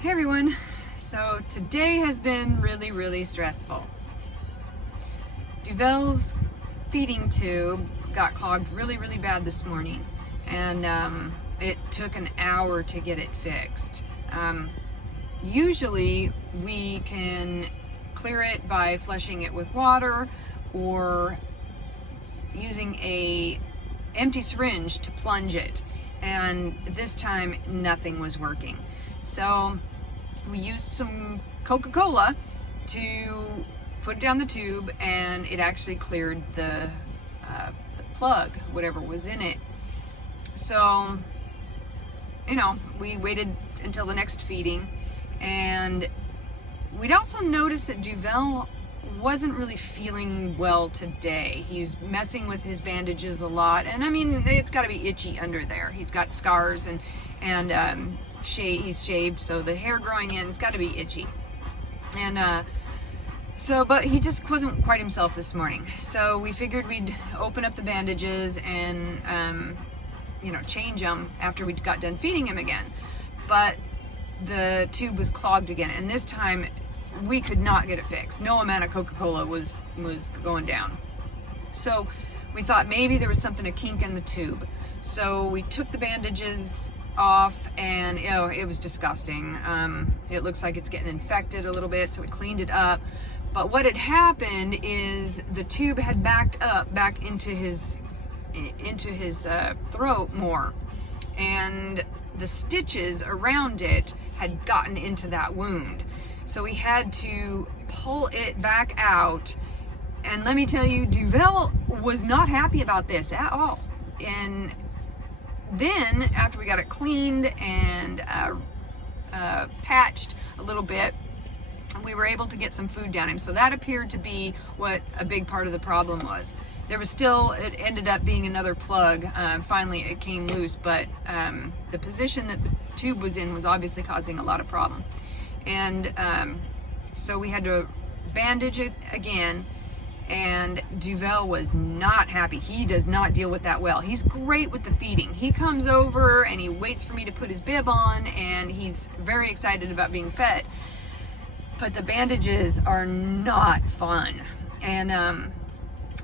Hey everyone, so today has been really stressful. Duvel's feeding tube got clogged really bad this morning, and it took an hour to get it fixed. Usually we can clear it by flushing it with water or using a empty syringe to plunge it, and this time nothing was working. So we used some Coca-Cola to put down the tube, and it actually cleared the plug, whatever was in it. So, we waited until the next feeding, and we'd also noticed that Duvel wasn't really feeling well today. He's messing with his bandages a lot, and I mean, it's got to be itchy under there. He's got scars and he's shaved, so the hair growing in, it's got to be itchy. And but he just wasn't quite himself this morning. So we figured we'd open up the bandages and change them after we got done feeding him again. But the tube was clogged again, and this time we could not get it fixed. No amount of Coca-Cola was going down. So we thought maybe there was a kink in the tube. So we took the bandages off, and it was disgusting. It looks like it's getting infected a little bit, so we cleaned it up. But what had happened is the tube had backed up back into his throat more, and the stitches around it had gotten into that wound. So we had to pull it back out, and let me tell you, Duvel was not happy about this at all. And then after we got it cleaned and patched a little bit, we were able to get some food down him. So that appeared to be what a big part of the problem was. There was still, it ended up being another plug. Finally it came loose, but the position that the tube was in was obviously causing a lot of problem. And so we had to bandage it again, and Duvel was not happy. He does not deal with that well. He's great with the feeding. He comes over and he waits for me to put his bib on, and he's very excited about being fed. But the bandages are not fun. And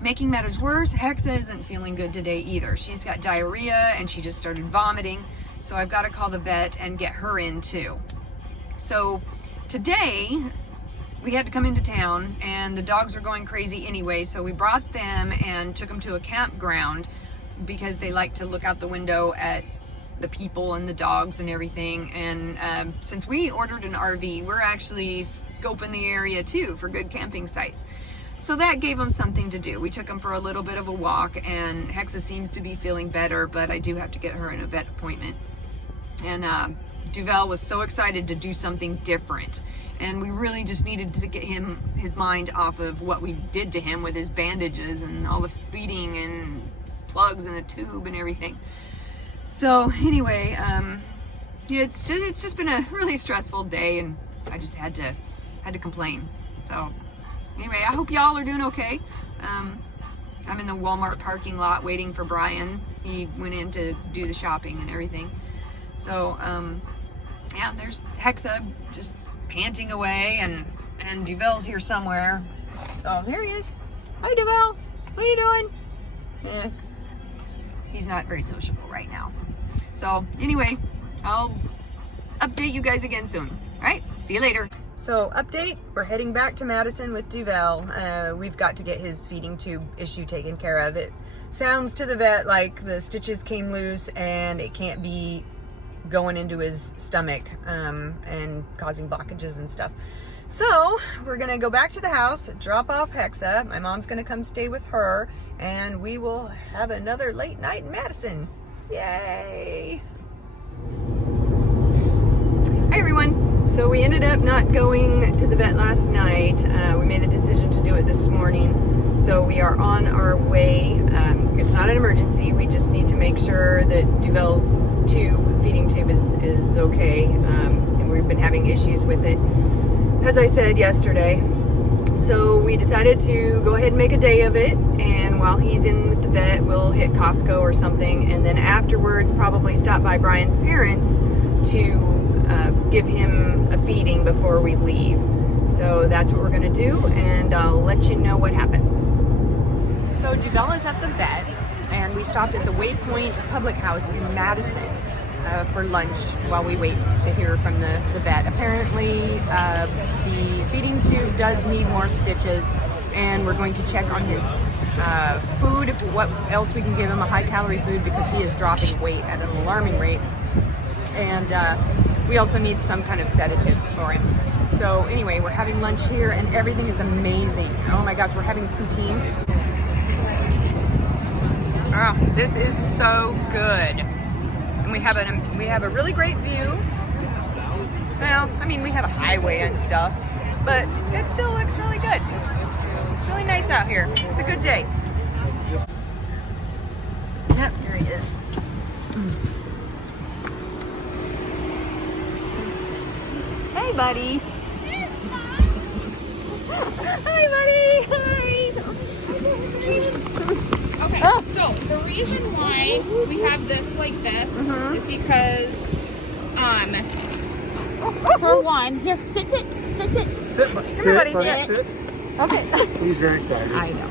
making matters worse, Hexa isn't feeling good today either. She's got diarrhea and she just started vomiting. So I've got to call the vet and get her in too. So today we had to come into town, and the dogs were going crazy anyway, so we brought them and took them to a campground because they like to look out the window at the people and the dogs and everything. And since we ordered an RV, we're actually scoping the area too for good camping sites. So that gave them something to do. We took them for a little bit of a walk, and Hexa seems to be feeling better, but I do have to get her in a vet appointment. And Duvel was so excited to do something different, and we really just needed to get his mind off of what we did to him with his bandages and all the feeding and plugs and the tube and everything. So anyway, it's just been a really stressful day, and I just had to complain. So anyway, I hope y'all are doing okay. I'm in the Walmart parking lot waiting for Brian. He went in to do the shopping and everything. So yeah, there's Hexa just panting away, and Duvel's here somewhere. Oh, there he is. Hi, Duvel. What are you doing? He's not very sociable right now. So anyway, I'll update you guys again soon. All right, see you later. So update, we're heading back to Madison with Duvel. We've got to get his feeding tube issue taken care of. It sounds to the vet like the stitches came loose and it can't be going into his stomach and causing blockages and stuff. So we're gonna go back to the house, drop off Hexa. My mom's gonna come stay with her, and we will have another late night in Madison. Yay! Hi everyone. So we ended up not going to the vet last night. We made the decision to do it this morning. So we are on our way. It's not an emergency. We just need to make sure that Duvel's feeding tube is okay. And we've been having issues with it, as I said yesterday. So we decided to go ahead and make a day of it, and while he's in with the vet, we'll hit Costco or something, and then afterwards probably stop by Brian's parents to give him a feeding before we leave. So that's what we're gonna do, and I'll let you know what happens. So Duvel is at the vet, and we stopped at the Waypoint Public House in Madison for lunch while we wait to hear from the vet. Apparently the feeding tube does need more stitches, and we're going to check on his food, what else we can give him, a high calorie food, because he is dropping weight at an alarming rate. And we also need some kind of sedatives for him. So anyway, we're having lunch here and everything is amazing. Oh my gosh, we're having poutine. Oh, this is so good. And we have a really great view. Well, I mean, we have a highway and stuff, but it still looks really good. It's really nice out here. It's a good day. Yep, there he is. Hey, buddy. Hi, buddy. Hi. Okay, so the reason why we have this like this is because, for one, here, sit. Sit, Come here, buddy. sit. Okay. He's very excited. I know.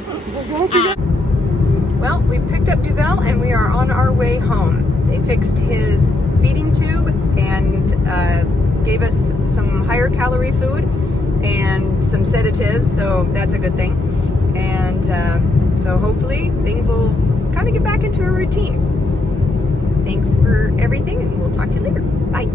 Well, we picked up Duvel and we are on our way home. They fixed his feeding tube and gave us some higher calorie food and some sedatives, so that's a good thing. And so hopefully things will kind of get back into a routine. Thanks for everything, and we'll talk to you later. Bye.